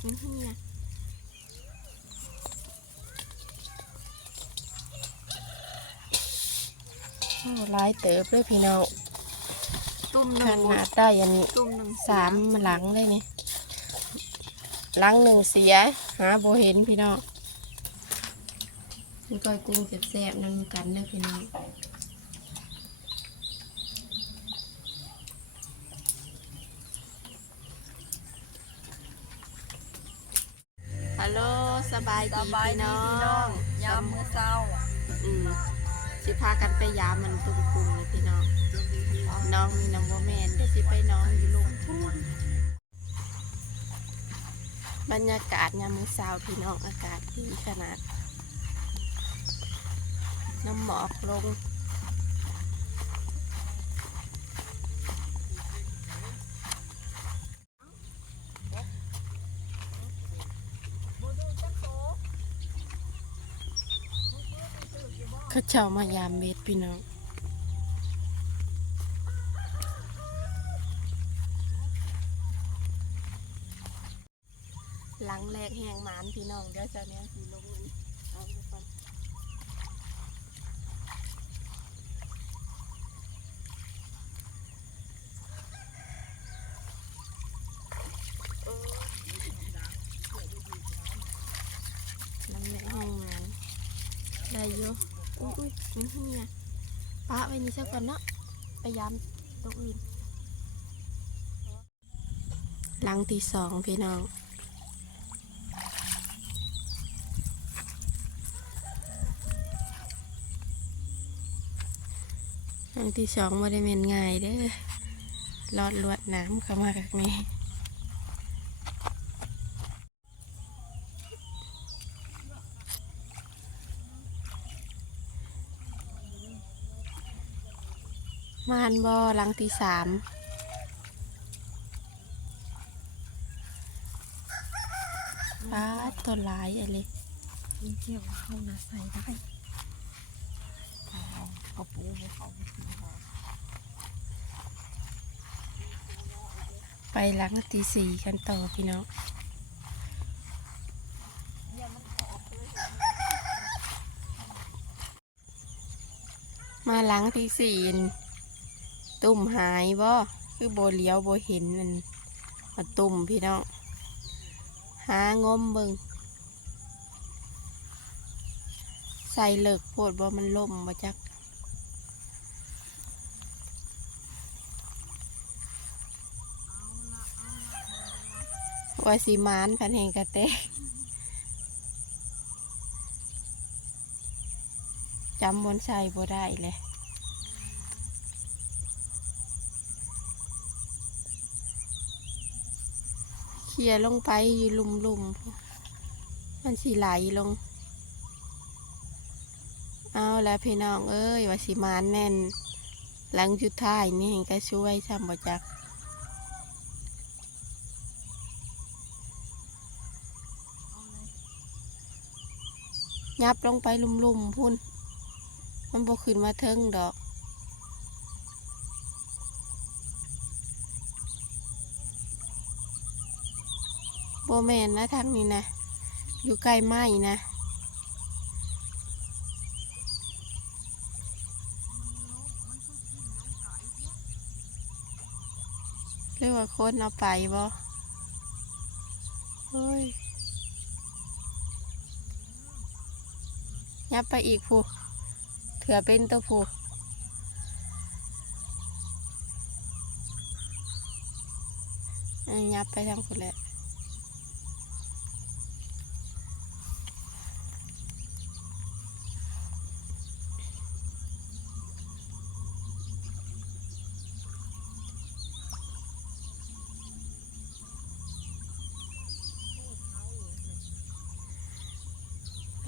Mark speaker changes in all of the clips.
Speaker 1: ได้อยู่อุ้ยอุ้ยมันเหีย
Speaker 2: โอ้หลายเติบเลยพี่น้อง
Speaker 1: ตุ่มห
Speaker 2: ข
Speaker 1: นึ่ง
Speaker 2: นาดได้อันนี้
Speaker 1: ตุ่มหนึ่ง
Speaker 2: สามหลังเลยนี่หลังหนึ่งเสีย หาโบเห็นพี่น้องมันก้อยกุ้งแซ่บๆนั่นกันเด้อพี่น้อง ฮัลโหล สบายดีพี่น้อง
Speaker 3: ยามมื้อเช้า
Speaker 2: อืมสิพากันไปยามมันตุ้มกุ้งเลยพี่น้อง น้องมีน้ำโบแมนเดี๋ยวสิไปน้องอยู่ลุงทุ่งบรรยากาศยามมื้อเช้าพี่น้องอากาศดีขนาด น้ำหมอกลง ข้าเจ้ามายามเบ็ดพี่น้องหลังแรกแหงหมานพี่น้องเดี๋ยวเจ้าเนี้ยสีลงอันเอาไปก่อนหลังแรกแหงหมานได้อยู่ อุ้ยอุ้ยมันเหียปะไว้นี่ซะก่อนเนาะพยายามตรงอื่น หลังที่สองพี่น้องหลังที่สองไม่ได้เป็นง่ายเด้อลอดลวดน้ำเข้ามาแบบนี้ มานบอหลังที่สามป้าดตัวหลายอะไร
Speaker 3: มีเกี่ยวเข้านะใส่ได้เอาเอาปูให้เขาไปกินหอม
Speaker 2: ไปหลังที่สี่กันต่อพี่น้องมาหลังที่สี่น ตุ่มหายบ่คือโบเลี้ยวโบเห็นมันมาตุ่มพี่น้องหางมเบิงใส่เหลิกโพดบ่มันล่มมาจักว่าสีมานพันแหงกระเตะจำบนใส่บ่ได้เลย ลียลงไปอยู่ลุมลุมๆมันสีไหลลง เอาแล้วพี่น้องเอ้ยว่าสีมานแน่น หลังจุดท้ายนี่ก็ช่วยซ้ำบ่จักยับลงไปลุ่มๆพุ่น มันบกขึ้นมาเทิงดอก โบแมนนะทางนี้นะ อยู่ใกล้ไม้นะเรียกว่าคนเอาไปบ่เฮ้ยยับไปอีกผู้เถื่อเป็นตัวผู้ยับไปทางคนแหละ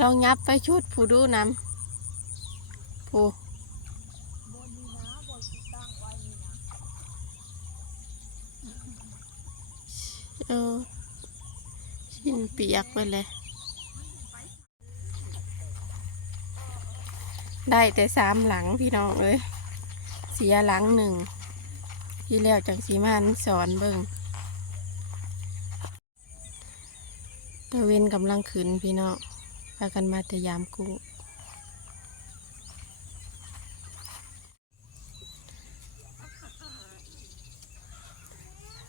Speaker 2: ลองยับไปชุดผู้ดูน้ำผู้
Speaker 3: บนนี้นะบนที่ตั้งไว้นี่นะ
Speaker 2: เออชิ้นเปียกไปเลย ได้แต่สามหลังพี่น้องเอ้ยเสียหลังหนึ่งที่แล้วจังสีมันสอนเบิ่งตะเวนกำลังขึ้นพี่น้อง พากันมาแต่ยามกุ้ง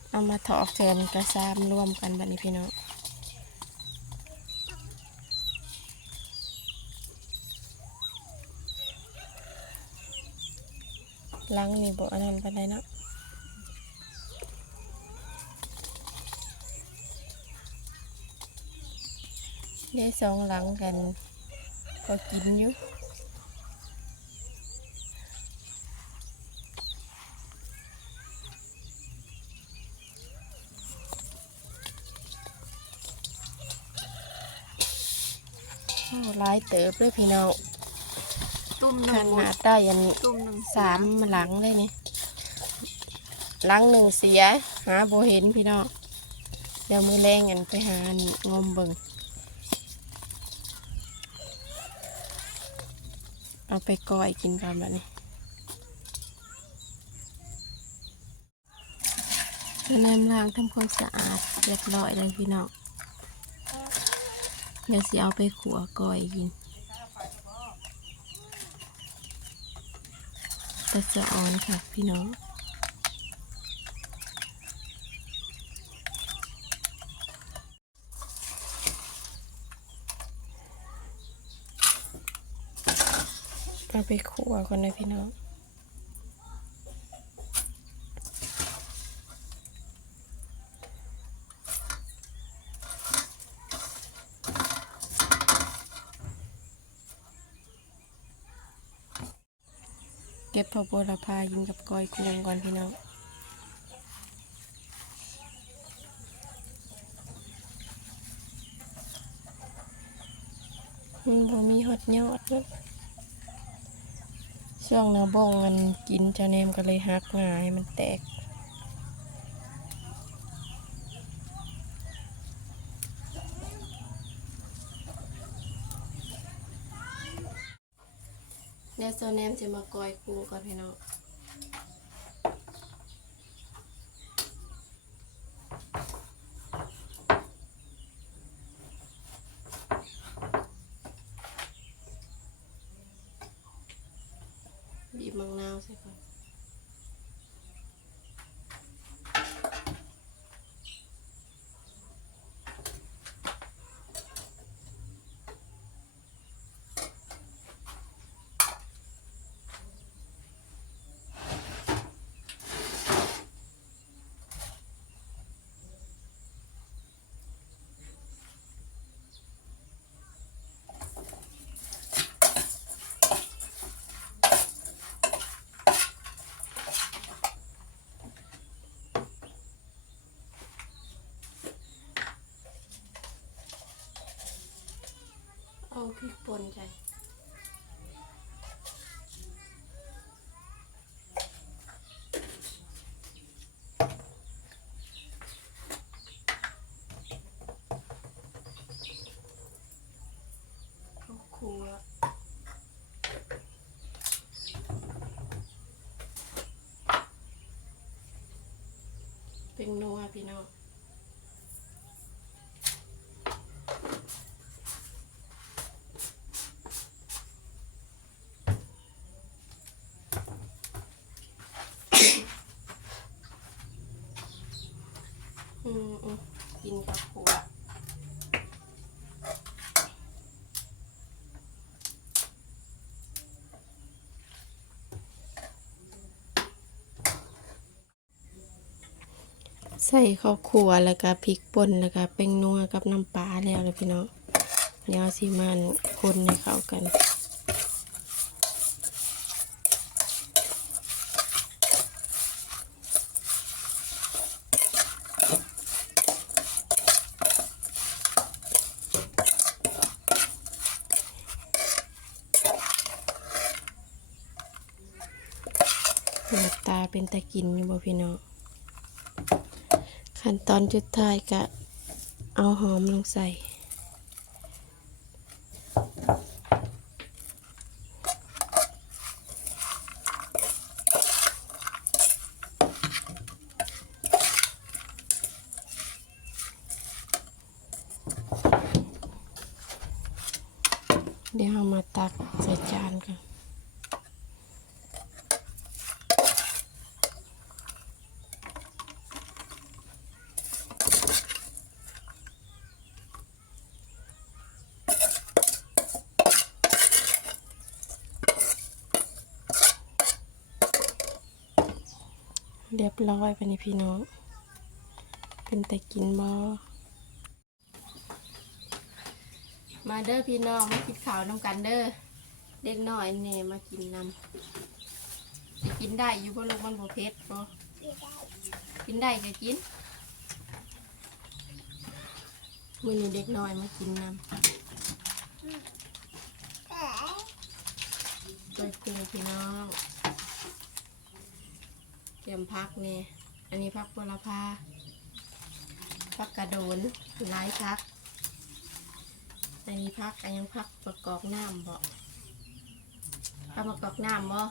Speaker 2: เอามาถอกเชิญกระซามร่วมกันบัดนี้พี่น้องล้างนี่บ่อันนั้นไปเลยเนาะ ได้สองหลังกันก็กินอยู่โอ้หลายเติบเลยพี่น้อง
Speaker 1: ตุ่มห
Speaker 2: ข
Speaker 1: นึ่ง
Speaker 2: นาดได้ยัน
Speaker 1: ตุ่มหนึ่ง
Speaker 2: สามหลังเลยนี่หลังหนึ่งเสีย หาโบเห็นพี่น้องเดี๋ยวมือแรงกันไปหางมเบิง เอาไปก้อยกินกันแบบนี้เริ่มล้างทำความสะอาดเรียบร้อยเลยพี่น้องเดี๋ยวสิเอาไปขัวก้อยกินแต่จะอ่อนค่ะพี่น้อง เอาไปคั่วก่อนนะพี่น้องเก็บพอบัวพากินกับก้อยกุ้งก่อนพี่น้องมันบ่มีฮอดยอดเลย ช่วงเนาบงมันกินเจ้าเนมก็เลยหักงายมันแตกเดี๋ยวเจ้าแนมจะมากอยกูก่อนพี่น้อง บีบมะนาวใส่ก่อน เอาพริกป่นใส่ัวเป็นนัวพี่น้อง อืมอืม กินกับผัวใส่ข้าวคั่วแล้วก็พริกป่นแล้วก็แป้งนัวกับน้ำปลาแล้วเลยพี่น้องเดี๋ยวสิมันคนให้เข้ากัน หน้าตาเป็นตะกินอยู่บ่พี่น้องขั้นตอนจุดท้ายก็เอาหอมลงใส่ พ เดี๋ยวเรามาตักใส่จานกันเรียบร้อยไปนี่พี่น้อง เป็นแต่กินบ่มาเด้อพี่น้องมากินข้าวน้ำกันเด้อเด็กน้อยเน่มากินนำจะกินได้อยู่บ่ลูกมันบ่เผ็ดบ่กินได้ก็กินมื้อนี้เด็กน้อยมากินนำตัวกุ้งพี่น้องเตรี ยมพักเนี่ยอันนี้พักบัวลพาพักกระโดนหลายพัก อันนี้พักอันยังพักประกอบน้ำบ่พักประกอบน้ำบ่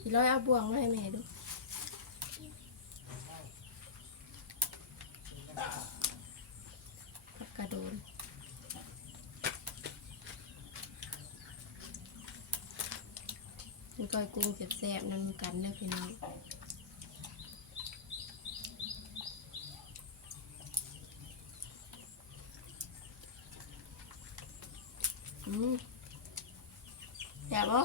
Speaker 2: อีร้อยเอาบ่วงมาให้แม่ดูกกระโดน มันก้อยกุ้งแซ่บๆนำกันเด้อพี่น้องอืมแซ่บบ่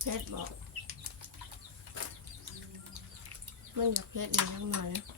Speaker 2: เพชรบอก มันอยากเพชรมันยังหน่อยนะ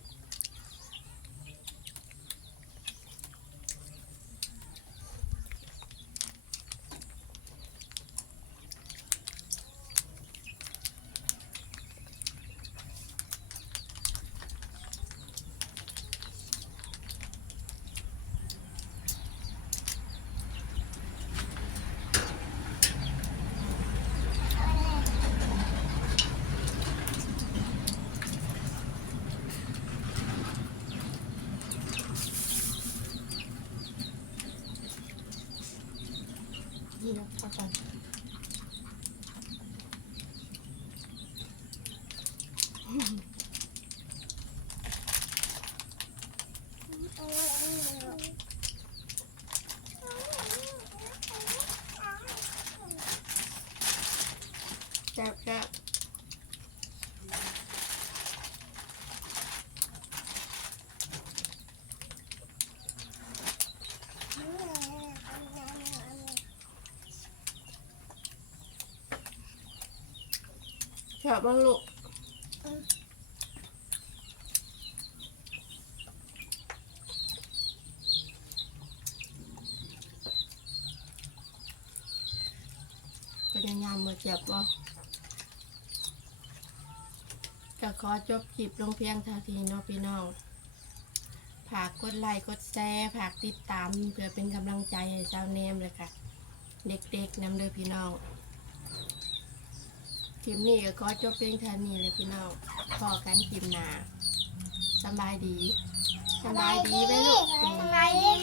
Speaker 2: าก่อนแซ่บแซ่บ แซ่บบ้างลูกก็ยังยามมือเจ็บบ่ก็ขอจบคลิปลงเพียงเท่านี้เนาะพี่น้องฝากกดไลค์กดแชร์ฝากติดตามเพื่อเป็นกำลังใจให้เจ้าเนมเลยค่ะ เด็กๆนำเด้อพี่น้อง ลิปนี้ก็ขอจบเพียงเท่านี้เลยพี่น้องพอกันคลิปหน้าสบายดีสบายดีไหมลูก
Speaker 1: สบายดี